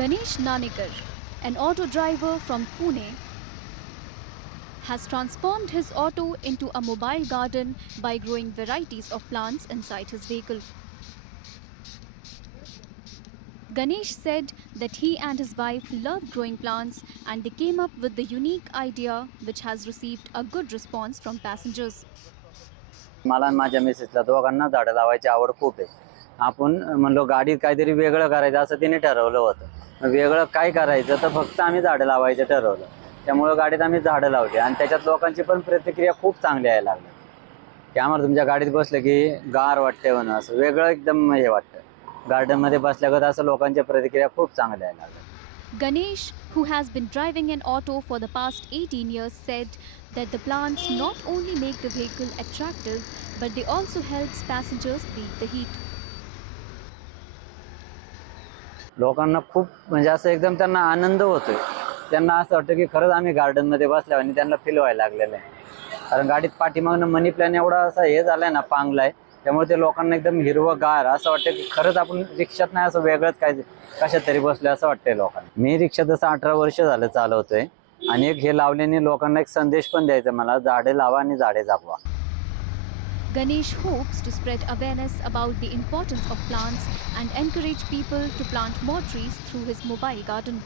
Ganesh Nanekar, an auto driver from Pune, has transformed his auto into a mobile garden by growing varieties of plants inside his vehicle. Ganesh said that he and his wife love growing plants and they came up with the unique idea which has received a good response from passengers. मला आणि माझ्या मिसेसला दोघांना झाडं लावायची आवड खूप आहे. आपण म्हणलो गाडीत काहीतरी वेगळं करायचं असं तिने ठरवलं होतं. वेगळं काय करायचं तर फक्त आम्ही झाडं लावायचं ठरवलं. त्यामुळे गाडीत आम्ही झाडं लावली आणि त्याच्यात लोकांची पण प्रतिक्रिया खूप चांगली यायला लागली. की आम्हाला तुमच्या गाडीत बसलं की गार वाटते म्हणून असं वेगळं एकदम हे वाटतं. गार्डनमध्ये बसल्यागत असं लोकांच्या प्रतिक्रिया खूप चांगल्या यायला लागल्या. Ganesh, who has been driving an auto for the past 18 years, said that the plants not only make the vehicle attractive, but they also helps passengers beat the heat. लोकांना खूप म्हणजे असं एकदम त्यांना आनंद होतोय. त्यांना असं वाटतं की खरंच आम्ही गार्डनमध्ये बसल्यावर आणि त्यांना फील व्हायला लागलेलं आहे. कारण गाडीत पाठीमागनं मनी प्लॅन एवढा असा हे झालाय ना, पांगलाय. त्यामुळे ते लोकांना एकदम हिरवंगार असं वाटतं की खरंच आपण रिक्षात नाही असं वेगळंच काय कशात तरी बसलं असं वाटतंय लोकांना. मी रिक्षा तसं 18 वर्ष झालं चालवतोय आणि एक हे लावल्याने लोकांना एक संदेश पण द्यायचा मला, झाडे लावा आणि झाडे जगवा. Ganesh hopes to spread awareness about the importance of plants and encourage people to plant more trees through his mobile garden.